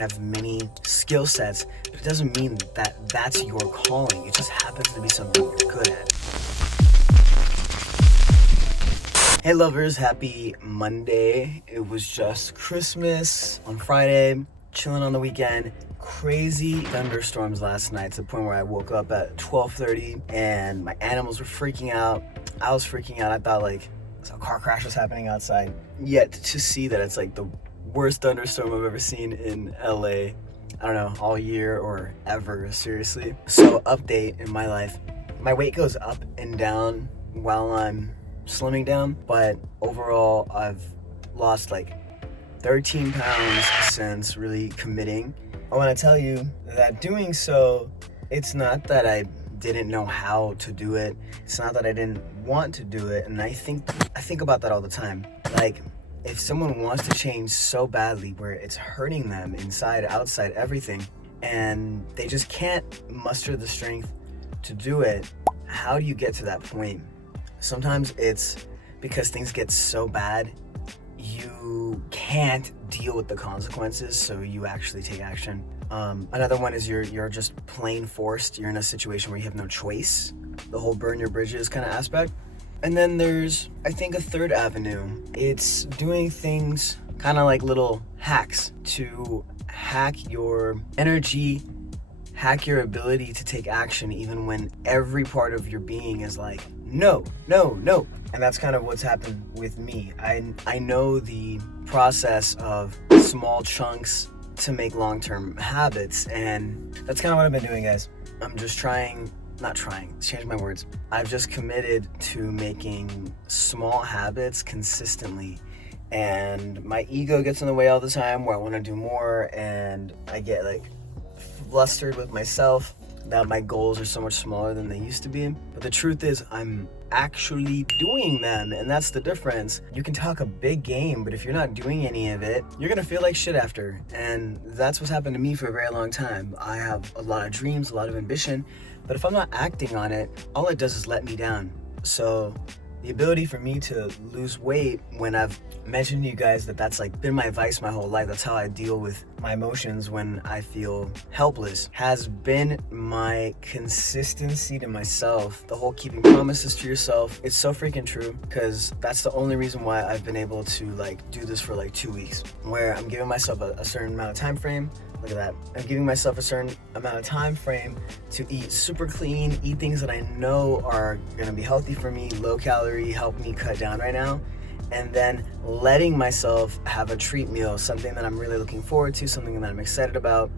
can have many skill sets, but it doesn't mean that that's your calling. It just happens to be something you're good at. Hey lovers, happy Monday. It was just Christmas on Friday, chilling on the weekend. Crazy thunderstorms last night to the point where I woke up at 12:30 and my animals were freaking out. I was freaking out. I thought like a car crash was happening outside. Yet to see that it's like the worst thunderstorm I've ever seen in LA, I don't know, all year or ever, seriously. So update in my life, my weight goes up and down while I'm slimming down, but overall I've lost like 13 pounds since really committing. I want to tell you that doing so, it's not that I didn't know how to do it. It's not that I didn't want to do it. And I think about that all the time. Like, if someone wants to change so badly where it's hurting them inside, outside, everything, and they just can't muster the strength to do it, how do you get to that point? Sometimes it's because things get so bad, you can't deal with the consequences, so you actually take action. Another one is you're just plain forced. You're in a situation where you have no choice. The whole burn your bridges kind of aspect. And then there's, I think, a third avenue. It's doing things kind of like little hacks to hack your energy, hack your ability to take action even when every part of your being is like, no. And that's kind of what's happened with me. I know the process of small chunks to make long-term habits, and that's kind of what I've been doing, guys. I'm just change my words. I've just committed to making small habits consistently, and my ego gets in the way all the time where I want to do more, and I get like flustered with myself that my goals are so much smaller than they used to be. But the truth is, I'm actually doing them, and that's the difference. You can talk a big game, but if you're not doing any of it, you're gonna feel like shit after. And that's what's happened to me for a very long time. I have a lot of dreams, a lot of ambition, but if I'm not acting on it, all it does is let me down. So the ability for me to lose weight, when I've mentioned to you guys that that's like been my vice my whole life, that's how I deal with my emotions when I feel helpless, has been my consistency to myself. The whole keeping promises to yourself, it's so freaking true, because that's the only reason why I've been able to like do this for like 2 weeks, where I'm giving myself a certain amount of time frame. Look at that. I'm giving myself a certain amount of time frame to eat super clean, eat things that I know are gonna be healthy for me, low calorie, help me cut down right now, and then letting myself have a treat meal, something that I'm really looking forward to, something that I'm excited about,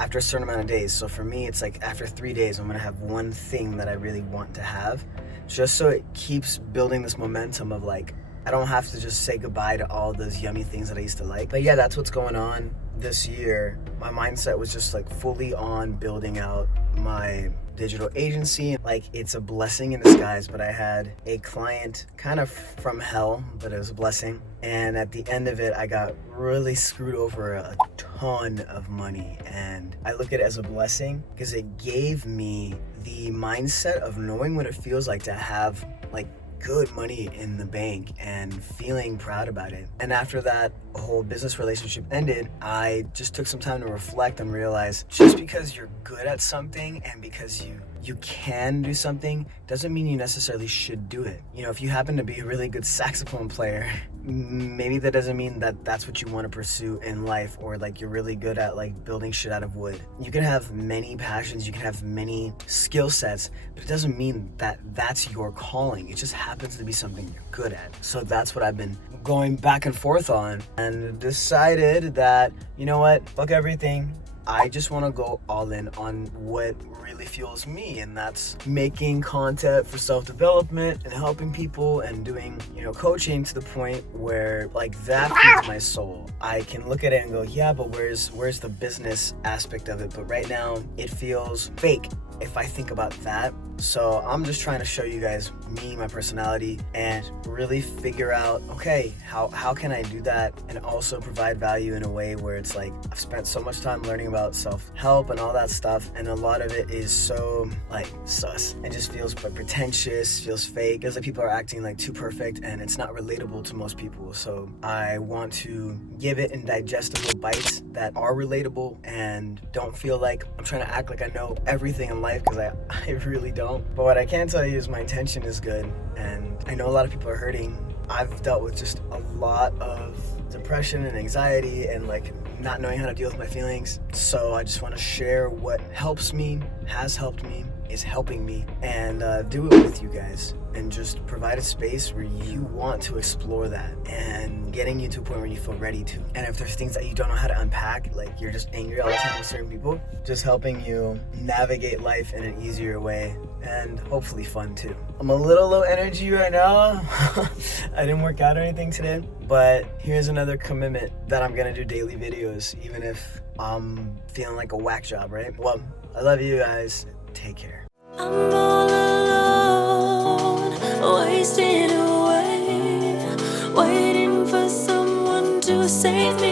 after a certain amount of days. So for me, it's like after 3 days, I'm gonna have one thing that I really want to have, just so it keeps building this momentum of like, I don't have to just say goodbye to all those yummy things that I used to like. But yeah, that's what's going on this year. My mindset was just like fully on building out my digital agency. Like, it's a blessing in disguise, but I had a client kind of from hell, but it was a blessing. And at the end of it, I got really screwed over a ton of money. And I look at it as a blessing because it gave me the mindset of knowing what it feels like to have like good money in the bank and feeling proud about it. And after that whole business relationship ended, I just took some time to reflect and realize just because you're good at something and because you can do something doesn't mean you necessarily should do it. You know, if you happen to be a really good saxophone player, maybe that doesn't mean that that's what you want to pursue in life, or like you're really good at like building shit out of wood. You can have many passions, you can have many skill sets, but it doesn't mean that that's your calling. It just happens to be something you're good at. So that's what I've been going back and forth on, and decided that, you know what, fuck everything. I just want to go all in on what really fuels me, and that's making content for self-development and helping people and doing, you know, coaching to the point where like that feeds my soul. I can look at it and go, yeah, but where's the business aspect of it? But right now it feels fake. if I think about that. So I'm just trying to show you guys me, my personality, and really figure out, okay, how can I do that and also provide value in a way where it's like, I've spent so much time learning about self-help and all that stuff, and a lot of it is so like sus. It just feels pretentious, feels fake, feels like people are acting like too perfect, and it's not relatable to most people. So I want to give it in digestible bites that are relatable and don't feel like I'm trying to act like I know everything in life, because I really don't. But what I can tell you is my intention is good, and I know a lot of people are hurting. I've dealt with just a lot of depression and anxiety and like not knowing how to deal with my feelings. So I just want to share what helps me, has helped me, is helping me, and do it with you guys, and just provide a space where you want to explore that and getting you to a point where you feel ready to. And if there's things that you don't know how to unpack, like you're just angry all the time with certain people, just helping you navigate life in an easier way and hopefully fun too. I'm a little low energy right now. I didn't work out or anything today, but here's another commitment that I'm gonna do daily videos, even if I'm feeling like a whack job, right? Well, I love you guys. Take care. I'm all alone, wasting away, waiting for someone to save me.